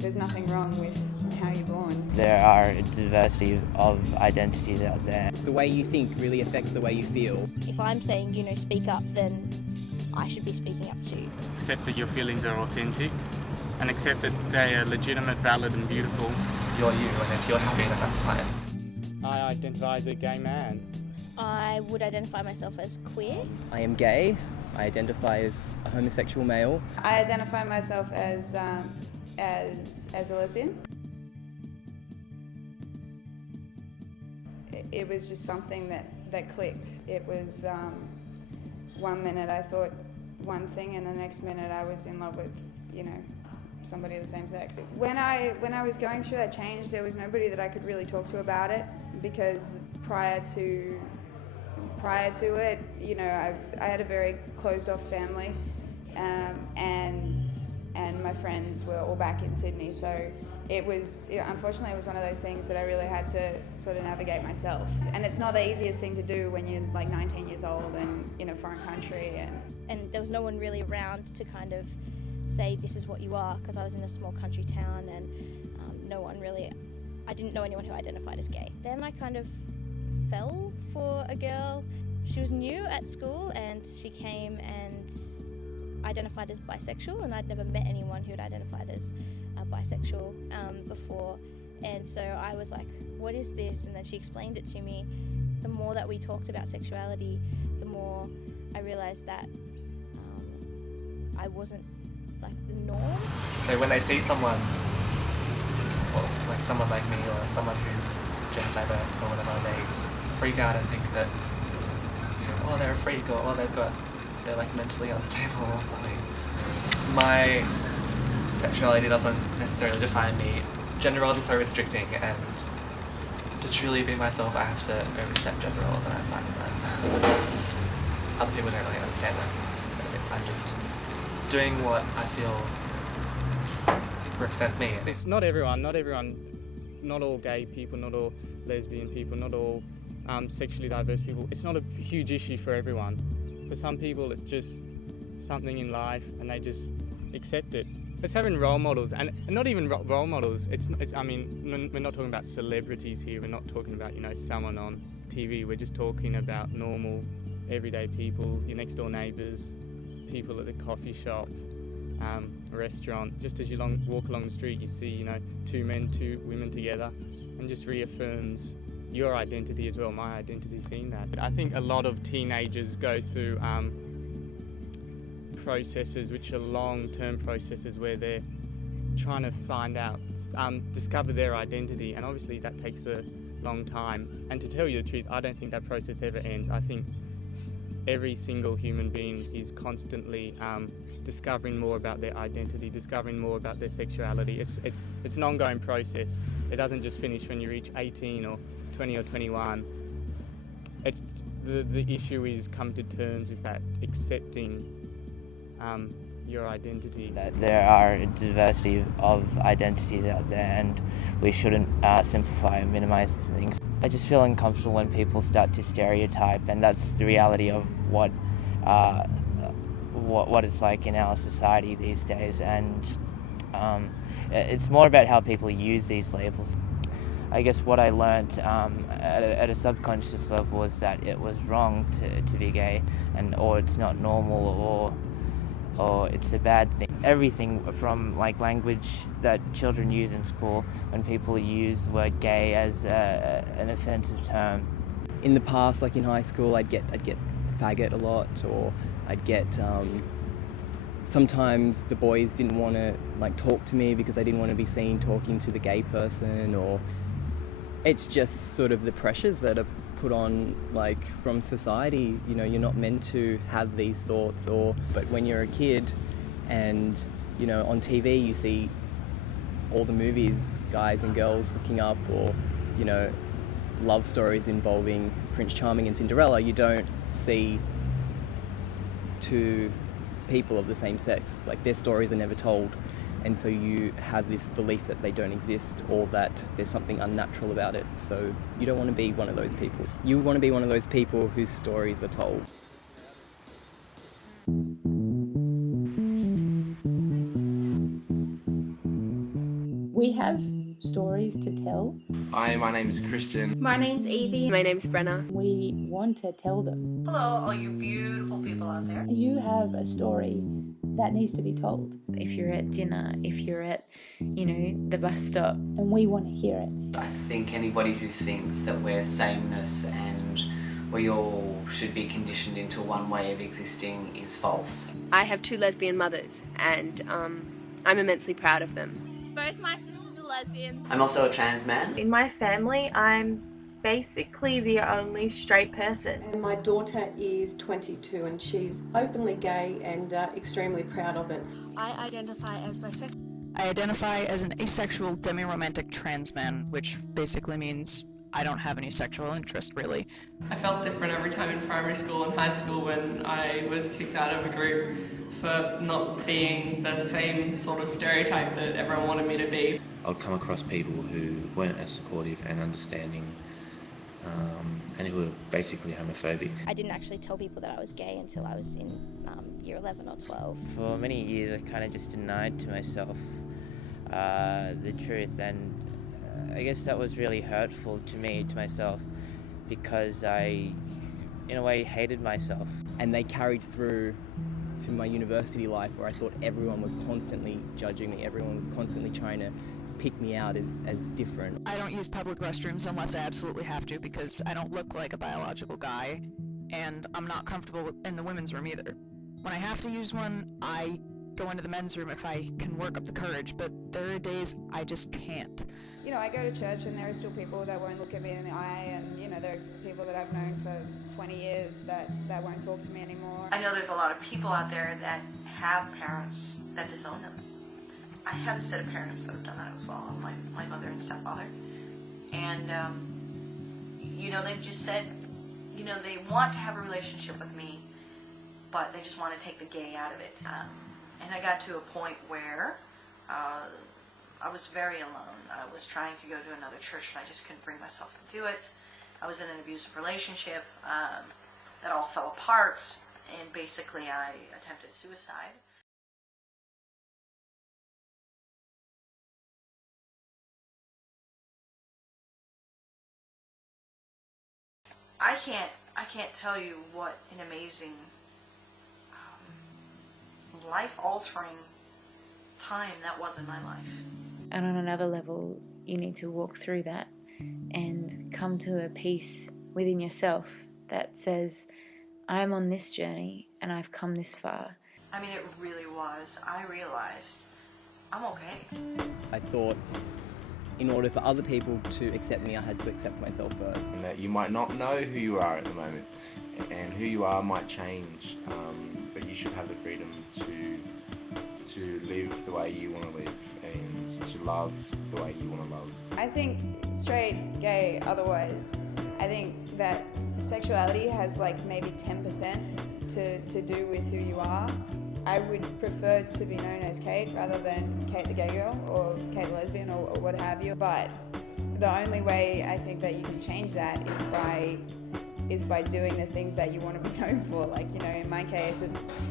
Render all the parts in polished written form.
there's nothing wrong with how you're born. There are a diversity of identities out there. The way you think really affects the way you feel. If I'm saying, speak up, then I should be speaking up too. Accept that your feelings are authentic and accept that they are legitimate, valid and beautiful. You're you, and if you're happy, then that's fine. I identify as a gay man. I would identify myself as queer. I am gay. I identify as a homosexual male. I identify myself as a lesbian. It was just something that clicked. It was 1 minute I thought one thing, and the next minute I was in love with, somebody of the same sex. When I was going through that change, there was nobody that I could really talk to about it, because prior to it, I had a very closed-off family, and my friends were all back in Sydney. So unfortunately, it was one of those things that I really had to sort of navigate myself. And it's not the easiest thing to do when you're like 19 years old and in a foreign country. And there was no one really around to kind of say this is what you are, because I was in a small country town, and I didn't know anyone who identified as gay. Then I kind of fell for a girl. She was new at school, and she came and identified as bisexual, and I'd never met anyone who had identified as bisexual before. And so I was like, what is this? And then she explained it to me. The more that we talked about sexuality, the more I realised that I wasn't like the norm. So when they see someone, well, like someone like me or someone who's gender diverse or whatever, they freak out and think that, oh, they're a freak, or they're like mentally unstable or something. My sexuality doesn't necessarily define me. Gender roles are so restricting, and to truly be myself, I have to overstep gender roles, and I'm fine with that. But just other people don't really understand that. I'm just doing what I feel represents me. It's not everyone, not all gay people, not all lesbian people, not all sexually diverse people. It's not a huge issue for everyone. For some people, it's just something in life, and they just accept it. It's having role models, and not even role models. I mean, we're not talking about celebrities here. We're not talking about someone on TV. We're just talking about normal, everyday people, your next door neighbours, people at the coffee shop, restaurant. Just as you walk along the street, you see two men, two women together, and just reaffirms your identity as well. My identity, seeing that. I think a lot of teenagers go through processes which are long-term processes where they're trying to find out, discover their identity, and obviously that takes a long time. And to tell you the truth, I don't think that process ever ends. I think every single human being is constantly discovering more about their identity, discovering more about their sexuality. It's an ongoing process. It doesn't just finish when you reach 18 or 20 or 21. It's the issue is come to terms with that, accepting your identity. That there are a diversity of identities out there, and we shouldn't simplify and minimize things. I just feel uncomfortable when people start to stereotype, and that's the reality of what it's like in our society these days. And it's more about how people use these labels. I guess what I learnt at a subconscious level was that it was wrong to be gay, or it's not normal, or it's a bad thing. Everything from like language that children use in school, when people use the word gay as an offensive term. In the past, like in high school, I'd get faggot a lot, or I'd get sometimes the boys didn't want to talk to me because they didn't want to be seen talking to the gay person, or it's just sort of the pressures that are put on from society. You're not meant to have these thoughts, but when you're a kid and on TV you see all the movies, guys and girls hooking up, or love stories involving Prince Charming and Cinderella, you don't see two people of the same sex. Their stories are never told, and so you have this belief that they don't exist, or that there's something unnatural about it. So you don't want to be one of those people. You want to be one of those people whose stories are told. We have stories to tell. Hi, my name is Christian. My name's Evie. My name's Brenna. We want to tell them. Hello, all you beautiful people out there. You have a story that needs to be told. If you're at dinner, if you're at, the bus stop. And we want to hear it. I think anybody who thinks that we're sameness and we all should be conditioned into one way of existing is false. I have 2 lesbian mothers and I'm immensely proud of them. Both my sisters are lesbians. I'm also a trans man. In my family, I'm basically the only straight person. And my daughter is 22 and she's openly gay and extremely proud of it. I identify as bisexual. I identify as an asexual demi-romantic trans man, which basically means I don't have any sexual interest, really. I felt different every time in primary school and high school when I was kicked out of a group for not being the same sort of stereotype that everyone wanted me to be. I'd come across people who weren't as supportive and understanding and who were basically homophobic. I didn't actually tell people that I was gay until I was in year 11 or 12. For many years I kind of just denied to myself the truth, and I guess that was really hurtful to me, to myself, because I, in a way, hated myself. And they carried through to my university life where I thought everyone was constantly judging me, everyone was constantly trying to pick me out as different. I don't use public restrooms unless I absolutely have to because I don't look like a biological guy, and I'm not comfortable in the women's room either. When I have to use one, I go into the men's room if I can work up the courage, but there are days I just can't. I go to church and there are still people that won't look at me in the eye, and there are people that I've known for 20 years that won't talk to me anymore. I know there's a lot of people out there that have parents that disown them. I have a set of parents that have done that as well, my mother and stepfather. And, they've just said, they want to have a relationship with me, but they just want to take the gay out of it. And I got to a point where I was very alone. I was trying to go to another church and I just couldn't bring myself to do it. I was in an abusive relationship that all fell apart, and basically I attempted suicide. I can't tell you what an amazing, life-altering time that was in my life. And on another level, you need to walk through that and come to a peace within yourself that says, I'm on this journey and I've come this far. I mean, it really was. I realized I'm okay. I thought in order for other people to accept me, I had to accept myself first. And that you might not know who you are at the moment, and who you are might change, but you should have the freedom to live the way you want to live and to love the way you want to love. I think straight, gay, otherwise, I think that sexuality has maybe 10% to do with who you are. I would prefer to be known as Kate rather than Kate the gay girl or Kate the lesbian or what have you. But the only way I think that you can change that is by doing the things that you want to be known for. In my case,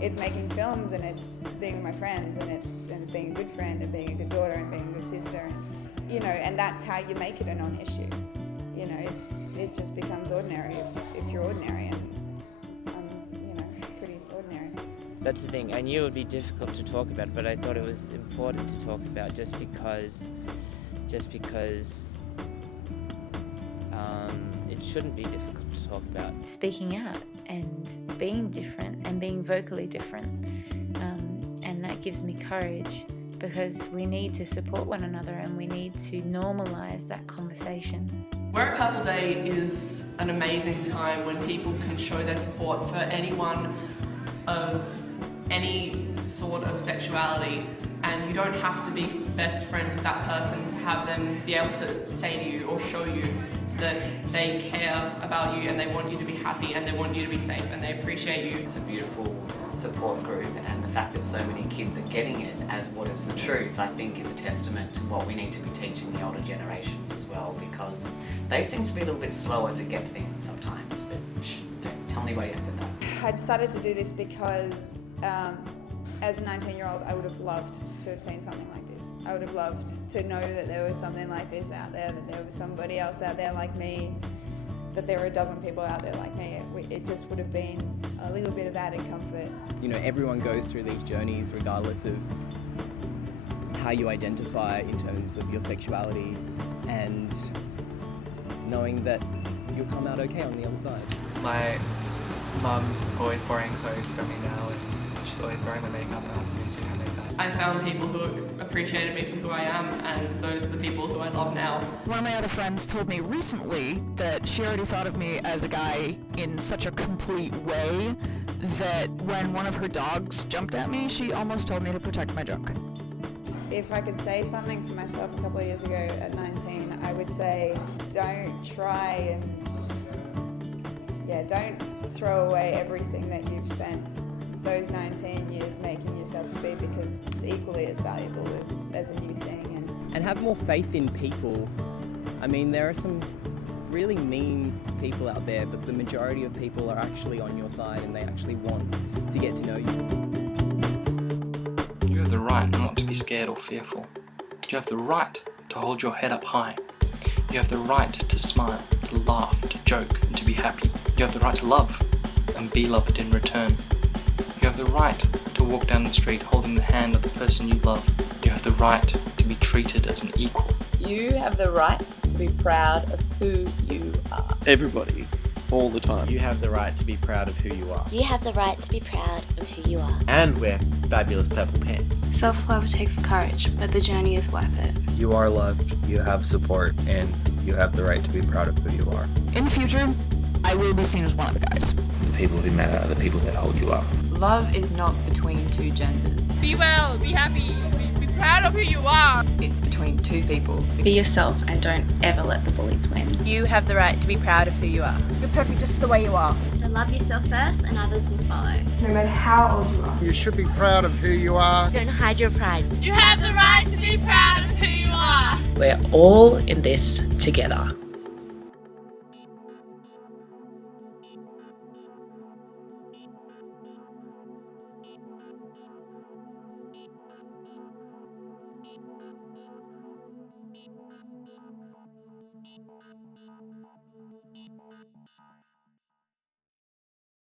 it's making films, and it's being with my friends, and it's being a good friend and being a good daughter and being a good sister. And that's how you make it a non-issue. It just becomes ordinary if you're ordinary, and I'm pretty ordinary. That's the thing. I knew it would be difficult to talk about, but I thought it was important to talk about just because it shouldn't be difficult to talk about. Speaking out and being different and being vocally different. And that gives me courage because we need to support one another and we need to normalise that conversation. Wear It Purple Day is an amazing time when people can show their support for anyone of any sort of sexuality, and you don't have to be best friends with that person to have them be able to say to you or show you that they care about you and they want you to be happy and they want you to be safe and they appreciate you. It's a beautiful support group, and the fact that so many kids are getting it as what is the truth, I think, is a testament to what we need to be teaching the older generations as well, because they seem to be a little bit slower to get things sometimes. But don't tell anybody I said that. I decided to do this because as a 19-year-old, I would have loved to have seen something like this. I would have loved to know that there was something like this out there, that there was somebody else out there like me, that there were a dozen people out there like me. It just would have been a little bit of added comfort. You know, everyone goes through these journeys regardless of how you identify in terms of your sexuality, and knowing that you'll come out okay on the other side. My mum's always borrowing clothes from me now, and she's always wearing my makeup and asking me to do her makeup. I found people who appreciated me for who I am, and those are the people who I love now. One of my other friends told me recently that she already thought of me as a guy in such a complete way that when one of her dogs jumped at me, she almost told me to protect my junk. If I could say something to myself a couple of years ago at 19, I would say don't try and, don't throw away everything that you've spent those 19 years making yourself to be, because it's equally as valuable as a new thing. And have more faith in people. I mean, there are some really mean people out there, but the majority of people are actually on your side and they actually want to get to know you. You have the right not to be scared or fearful. You have the right to hold your head up high. You have the right to smile, to laugh, to joke, and to be happy. You have the right to love and be loved in return. You have the right to walk down the street holding the hand of the person you love. You have the right to be treated as an equal. You have the right to be proud of who you are. Everybody, all the time. You have the right to be proud of who you are. You have the right to be proud of who you are. And wear fabulous purple pants. Self-love takes courage, but the journey is worth it. You are loved, you have support, and you have the right to be proud of who you are. In the future, I will be seen as one of the guys. The people who matter are the people that hold you up. Love is not between two genders. Be well, be happy, be proud of who you are. It's between two people. Be yourself and don't ever let the bullies win. You have the right to be proud of who you are. You're perfect just the way you are. So love yourself first and others will follow. No matter how old you are. You should be proud of who you are. Don't hide your pride. You have the right to be proud of who you are. We're all in this together.